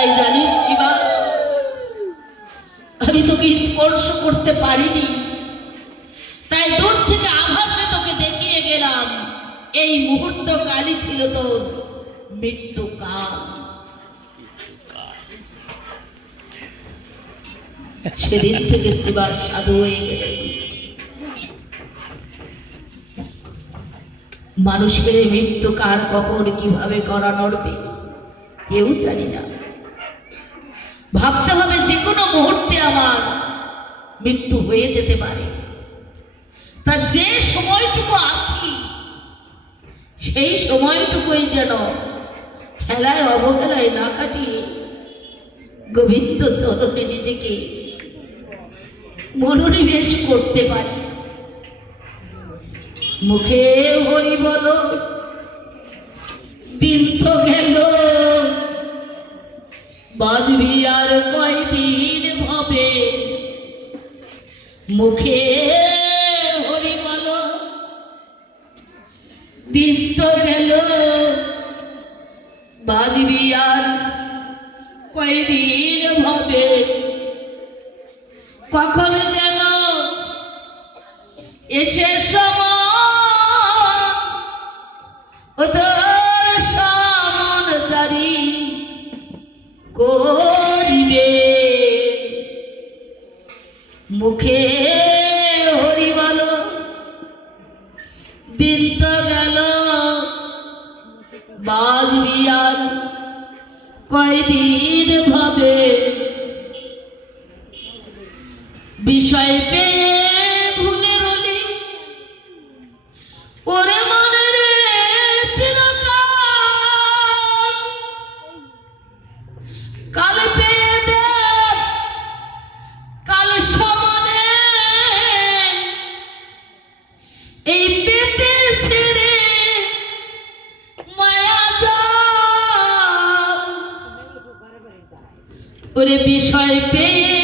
তাই জানিস শিবাস আমি তোকে স্পর্শ করতে পারিনি। তাই দূর থেকে আভাসে তোকে দেখিয়ে গেলাম, এই মুহূর্ত কালই ছিল তোর মৃত্যুকাল সেদিন থেকে শিবার সাধু হয়ে গেলেন মানুষের মৃত্যু কার কখন কীভাবে করা নড়বে কেউ জানি না। ভাবতে হবে যে কোনো মুহূর্তে আমার মৃত্যু হয়ে যেতে পারে। তা যে সময়টুকু আছি, সেই সময়টুকুই যেন খেলায় অবহেলায় না কাটিয়ে গোবিন্দ চরণে নিজেকে মনোনিবেশ করতে পারি। মুখে হরি বলো দিন বাজবি আর কয়দিন হবে মুখে হরি বলো, দিন তো গেল। বাজবি আর কয়দিন হবে কখন যেন এসে সময়, ও তোর করিবে। মুখে হরি বলো, দিন তো গেল, বাজবি আর কয়দিন ভাবে। বিষয় পেয়ে ভুলে রলি, ওরে মনে কাল পেয়ে দেখ কাল সমানে এই পেতে ছেড়ে মায়া দাও। ওরে বিষয় পেয়ে